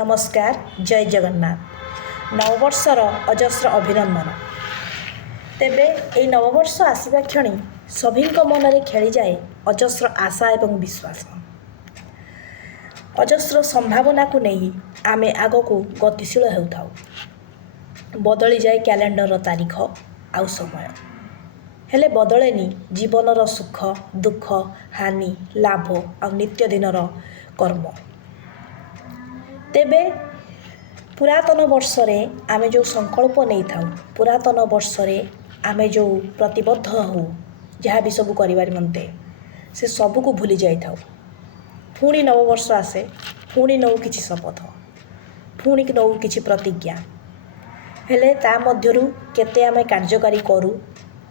नमस्कार जय जगन्नाथ नववर्षर अजस्र अभिनंदन। तेबे यही नववर्ष आसवा क्षणी सभी मन में खेली जाए अजस्र आशा एवं विश्वास। अजस्र संभावना को नहीं आमे आग को गतिशील होता बदली जाए कैलेंडर तारीख आउ समय हेले बदलेनी जीवनर सुख दुख हानि लाभ आ नित्य दिनर कर्म। तेबे पुरातन वर्ष रे आमे जो संकल्प नहीं था पुरातन वर्ष रे आमे जो प्रतिबद्ध हो जहाँ भी सब कर निमंते से सबू को भूली जाई था। पुणी नववर्ष आसे पुणी नौ किछि शपथ पुणी नौ किछि प्रतिज्ञा हेले ता मध्यरु केते आमे कार्यकारी करू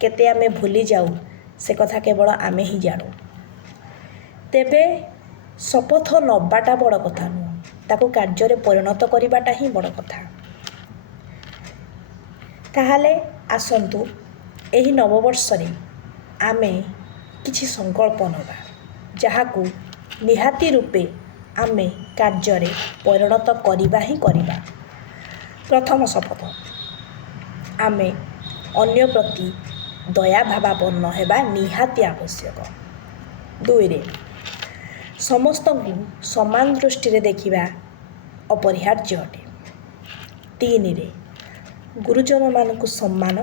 केते आमे भूली जाऊ से कथा केवल आमे ही जानू। तेबे शपथ नबाटा बड़ कथा नुह ताको कार्य परिणत करवाटा ही बड़ कथा। ताहाले आसंतु एही नववर्ष रे आमे किछि संकल्प नबा जहाकू निहाती रूपे आमे कार्य परिणत करिबा ही करिबा। प्रथम शपथ आमे अन्य प्रति दया भावापन्न हेबा निहाती आवश्यक। दुई रे समस्त को समान दृष्टि रे देखिबा अपरिहार्य अटे। तीन रे गुरुजन मानकु सम्मान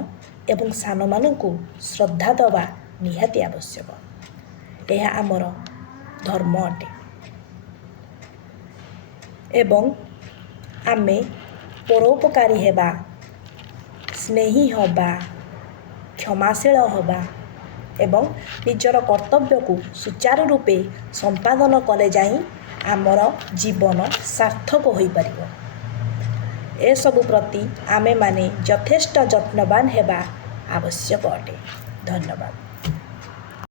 एवं सान मानकु श्रद्धा दबा निहाती आवश्यक। यह आमर धर्म अटे एवं आमे परोपकारी हेबा स्नेही हबा क्षमाशील हबा एवं निजर कर्तव्य को सुचारू रूपे संपादन कले जाई आमर जीवन सार्थक होई परिबो। ए सबु प्रति आमे माने यथेष्ट यत्नवान हेबा आवश्यक अटे। धन्यवाद।